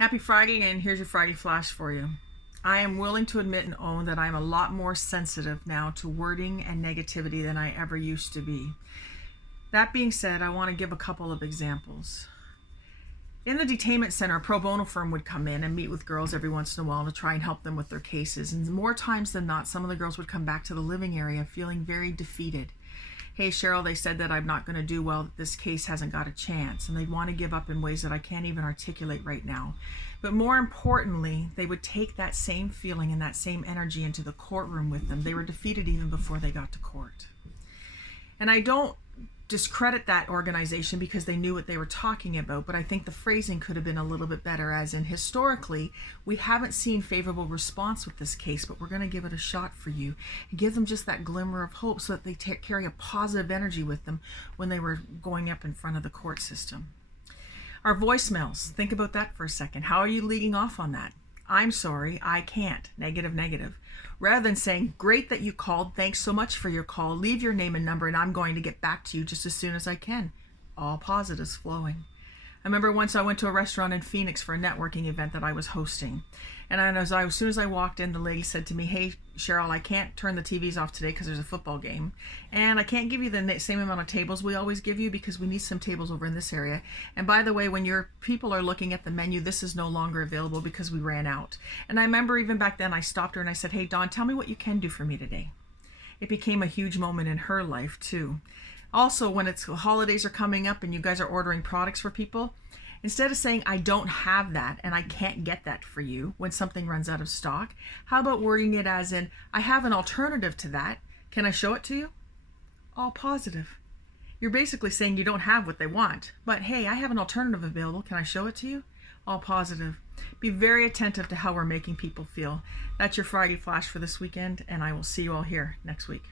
Happy Friday, and here's your Friday flash for you. I am willing to admit and own that I'm a lot more sensitive now to wording and negativity than I ever used to be. That being said, I want to give a couple of examples. In the detainment center, a pro bono firm would come in and meet with girls every once in a while to try and help them with their cases. And more times than not, some of the girls would come back to the living area feeling very defeated. Hey, Cheryl, they said that I'm not going to do well, that this case hasn't got a chance, and they'd want to give up in ways that I can't even articulate right now. But more importantly, they would take that same feeling and that same energy into the courtroom with them. They were defeated even before they got to court. And I don't discredit that organization because they knew what they were talking about, but I think the phrasing could have been a little bit better, as in historically, we haven't seen favorable response with this case, but we're going to give it a shot for you and give them just that glimmer of hope so that they carry a positive energy with them when they were going up in front of the court system. Our voicemails, think about that for a second. How are you leading off on that? I'm sorry, I can't, negative, negative. Rather than saying, great that you called, thanks so much for your call, leave your name and number and I'm going to get back to you just as soon as I can. All positives flowing. I remember once I went to a restaurant in Phoenix for a networking event that I was hosting. And as soon as I walked in, the lady said to me, hey, Cheryl, I can't turn the TVs off today because there's a football game. And I can't give you the same amount of tables we always give you because we need some tables over in this area. And by the way, when your people are looking at the menu, this is no longer available because we ran out. And I remember even back then I stopped her and I said, hey, Dawn, tell me what you can do for me today. It became a huge moment in her life too. Also, when holidays are coming up and you guys are ordering products for people, instead of saying, I don't have that and I can't get that for you when something runs out of stock, how about wording it as in, I have an alternative to that. Can I show it to you? All positive. You're basically saying you don't have what they want, but hey, I have an alternative available. Can I show it to you? All positive. Be very attentive to how we're making people feel. That's your Friday flash for this weekend, and I will see you all here next week.